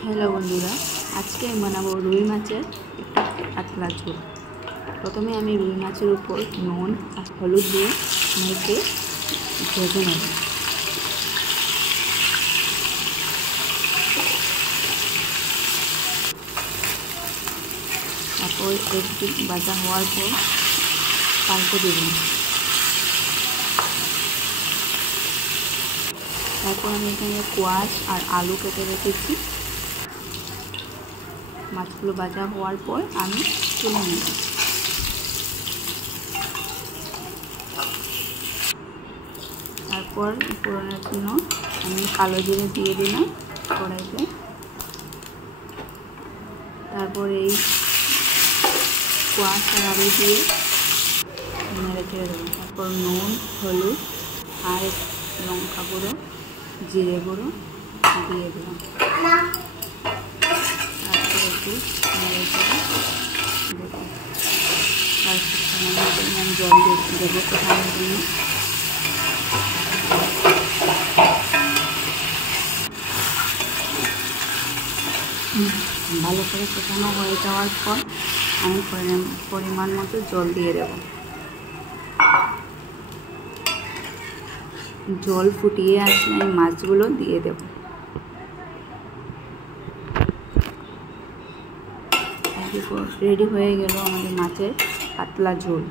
Hello बंधुरा आज के बनाबो रुई माछेर पातला झोल। प्रथमे आमी रुई माछेर ऊपर नुन और हलुद दिए मेखे भेजे नेब। तारपर एकटु भाजा होवार पर पाल्टे देবেন। তারপর আমি এখানে কোয়াশ আর আলু কেটে রেখেছি। মাছগুলো ভাজা হওয়ার পর আমি তুলে নেব। তারপর ফোড়নের জন্য আমি কালো জিরে দিয়ে দিলাম কড়াইতে। তারপর এই কোয়াশ আর আলু দিয়ে নেড়ে চেড়ে দেবো। তারপর নুন হলুদ আর লঙ্কা গুঁড়ো জিরে গুঁড়ো দিয়ে দিলাম। তারপর একটু নেড়ে চেড়ে দেবো। তারপর আমি জল দেবো ফোটানোর জন্য। ভালো করে ফোটানো হয়ে যাওয়ার পর আমি পরিমাণ মতো জল দিয়ে দেবো। জল ফুটিয়ে আসলে আমি মাছগুলো দিয়ে দেব। রেডি হয়ে গেল আমাদের মাছের পাতলা ঝোল।